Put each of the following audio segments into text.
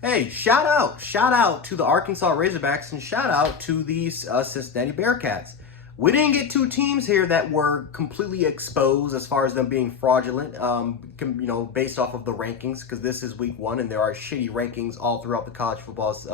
Hey, shout out to the Arkansas Razorbacks and shout out to the Cincinnati Bearcats. We didn't get two teams here that were completely exposed as far as them being fraudulent, based off of the rankings, because this is week one and there are shitty rankings all throughout the college football's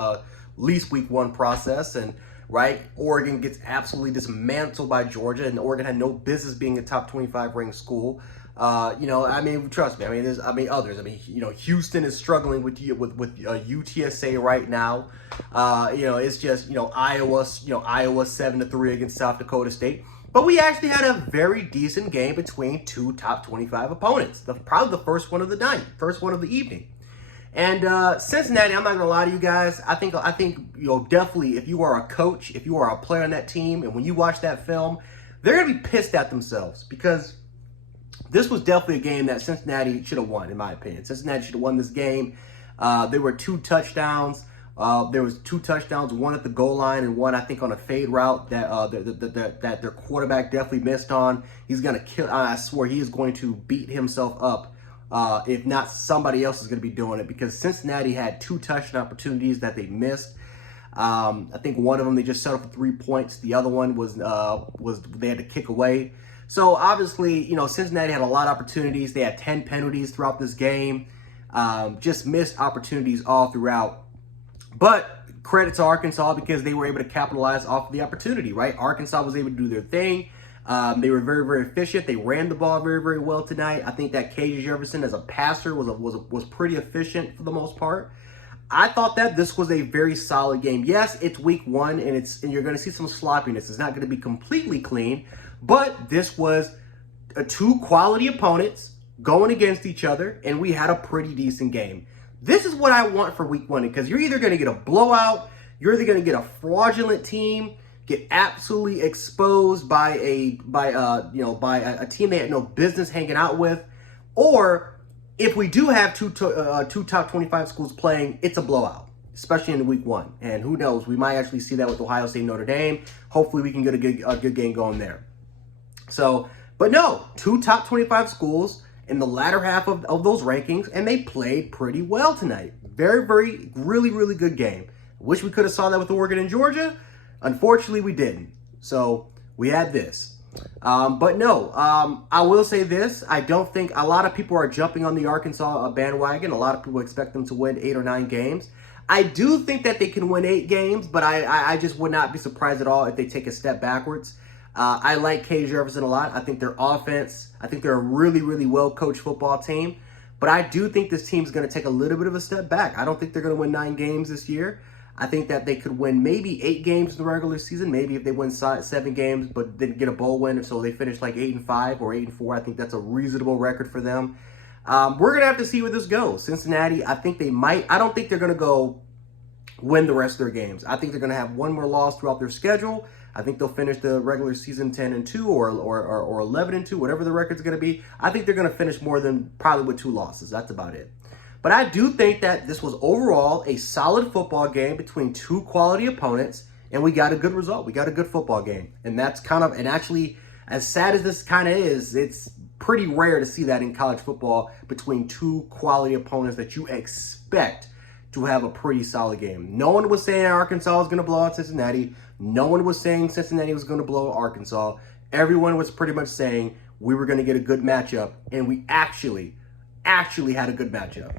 least week one process. And right, Oregon gets absolutely dismantled by Georgia, and Oregon had no business being a top 25 ranked school. Trust me. There's others. Houston is struggling with UTSA right now. It's just Iowa 7-3 against South Dakota State. But we actually had a very decent game between two top 25 opponents. Probably the first one of the night, first one of the evening. And Cincinnati, I'm not gonna lie to you guys. I think definitely, if you are a coach, if you are a player on that team, and when you watch that film, they're gonna be pissed at themselves because this was definitely a game that Cincinnati should have won, in my opinion. Cincinnati should have won this game. There were two touchdowns. There was two touchdowns, one at the goal line and one, I think, on a fade route that their quarterback definitely missed on. He's going to kill. I swear he is going to beat himself up. If not, somebody else is going to be doing it because Cincinnati had two touchdown opportunities that they missed. I think one of them they just settled for 3 points. The other one was they had to kick away. So obviously, Cincinnati had a lot of opportunities. They had 10 penalties throughout this game. Just missed opportunities all throughout. But credit to Arkansas because they were able to capitalize off of the opportunity, right? Arkansas was able to do their thing. They were very, very efficient. They ran the ball very, very well tonight. I think that KJ Jefferson as a passer was pretty efficient for the most part. I thought that this was a very solid game. Yes, it's week one and you're going to see some sloppiness. It's not going to be completely clean, but this was two quality opponents going against each other, and we had a pretty decent game. This is what I want for week one because you're either going to get a blowout, you're either going to get a fraudulent team, get absolutely exposed by a team they had no business hanging out with, or if we do have two top 25 schools playing, it's a blowout, especially in week one. And who knows, we might actually see that with Ohio State, Notre Dame. Hopefully we can get a good game going there. So, but no, two top 25 schools in the latter half of those rankings, and they played pretty well tonight. Very, very, really, really good game. Wish we could have saw that with Oregon and Georgia. Unfortunately, we didn't. So we had this. But no, I will say this. I don't think a lot of people are jumping on the Arkansas bandwagon. A lot of people expect them to win 8 or 9 games. I do think that they can win 8 games, but I just would not be surprised at all if they take a step backwards. I like KJ Jefferson a lot. I think their offense, I think they're a really, really well-coached football team. But I do think this team's going to take a little bit of a step back. I don't think they're going to win 9 games this year. I think that they could win maybe 8 games in the regular season. Maybe if they win 7 games, but didn't get a bowl win, so they finish like 8-5 or 8-4. I think that's a reasonable record for them. We're gonna have to see where this goes. Cincinnati, I think they might. I don't think they're gonna go win the rest of their games. I think they're gonna have one more loss throughout their schedule. I think they'll finish the regular season 10-2 or 11-2, whatever the record's gonna be. I think they're gonna finish more than probably with 2 losses. That's about it. But I do think that this was overall a solid football game between two quality opponents, and we got a good result. We got a good football game. And that's and actually, as sad as this kind of is, it's pretty rare to see that in college football between two quality opponents that you expect to have a pretty solid game. No one was saying Arkansas was going to blow out Cincinnati. No one was saying Cincinnati was going to blow out Arkansas. Everyone was pretty much saying we were going to get a good matchup, and we actually had a good matchup.